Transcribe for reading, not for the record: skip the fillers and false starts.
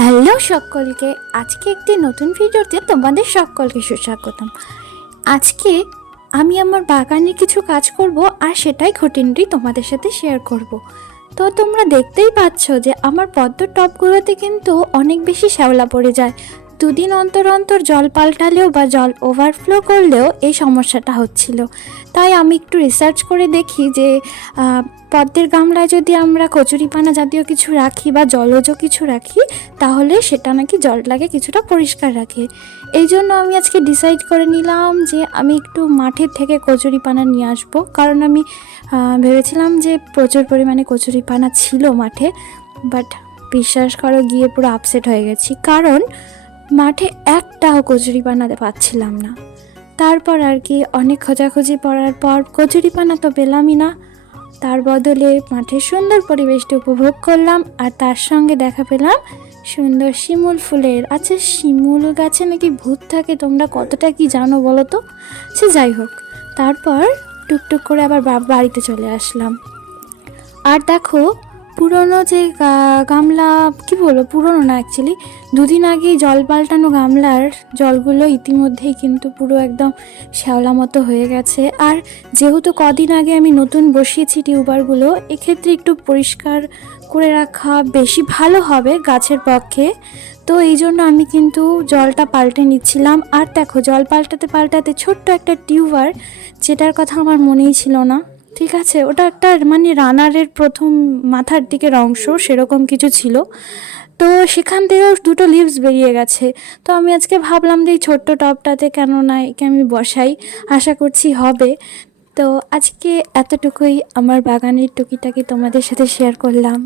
Hello সকলকে, আজকে একটি নতুন ভিডিওতে তোমাদের সকলকে সুস্বাগতম। আজকে আমি আমার বাগানে কিছু কাজ করব আর সেটাই খুঁটিনাটি তোমাদের সাথে শেয়ার করব। তো তোমরা দেখতেই পাচ্ছ যে আমার পদ্ম টবগুলোতে কিন্তু অনেক বেশি শ্যাওলা পড়ে যায়। দুদিন অন্তর অন্তর জল পাল্টালেও বা জল ওভারফ্লো করলেও এই সমস্যাটা হচ্ছিল। তাই আমি একটু রিসার্চ করে দেখি যে পদ্মের গামলায় যদি আমরা কচুরিপানা জাতীয় কিছু রাখি বা জলজ কিছু রাখি তাহলে সেটা নাকি জলটাকে কিছুটা পরিষ্কার রাখে। এই জন্য আমি আজকে ডিসাইড করে নিলাম যে আমি একটু মাঠের থেকে কচুরিপানা নিয়ে আসবো, কারণ আমি ভেবেছিলাম যে প্রচুর পরিমাণে কচুরিপানা ছিল মাঠে, বাট বিশ্বাস করো গিয়ে পুরো আপসেট হয়ে গেছি, কারণ মাঠে একটাও কচুরিপানা পাচ্ছিলাম না। তারপর আর কি অনেক খোঁজাখুঁজি পড়ার পর কচুরিপানা তো পেলামই না। তার বদলে মাঠের সুন্দর পরিবেশটা উপভোগ করলাম আর তার সঙ্গে দেখা পেলাম সুন্দর শিমুল ফুলের। আচ্ছা, শিমুল গাছে নাকি ভূত থাকে, তোমরা কতটা কি জানো বলো তো? সে যাই হোক, তারপর টুকটুক করে আবার বাড়িতে চলে আসলাম। আর দেখো, পুরনো যে গামলা, কি বলবো, পুরনো না অ্যাকচুয়ালি দুদিন আগে জল পাল্টানো গামলার জলগুলো ইতিমধ্যেই কিন্তু পুরো একদম শ্যাওলা মতো হয়ে গেছে। আর যেহেতু কদিন আগে আমি নতুন বসিয়েছি টিউবারগুলো, এক্ষেত্রে একটু পরিষ্কার করে রাখা বেশি ভালো হবে গাছের পক্ষে। তো এই জন্য আমি কিন্তু জলটা পাল্টে নিচ্ছিলাম। আর দেখো, জল পাল্টাতে পাল্টাতে ছোট্ট একটা টিউবার, যেটার কথা আমার মনেই ছিল না, ঠিক আছে, ওটা একটা মানে রানারের প্রথম মাথার দিকের অংশ সেরকম কিছু ছিল, তো সেখান থেকেও দুটো লিভস বেরিয়ে গেছে। তো আমি আজকে ভাবলাম যে এই ছোট্ট টবটাতে কেন না একে আমি বসাই, আশা করছি হবে। তো আজকে এতটুকুই আমার বাগানের টুকিটাকি তোমাদের সাথে শেয়ার করলাম।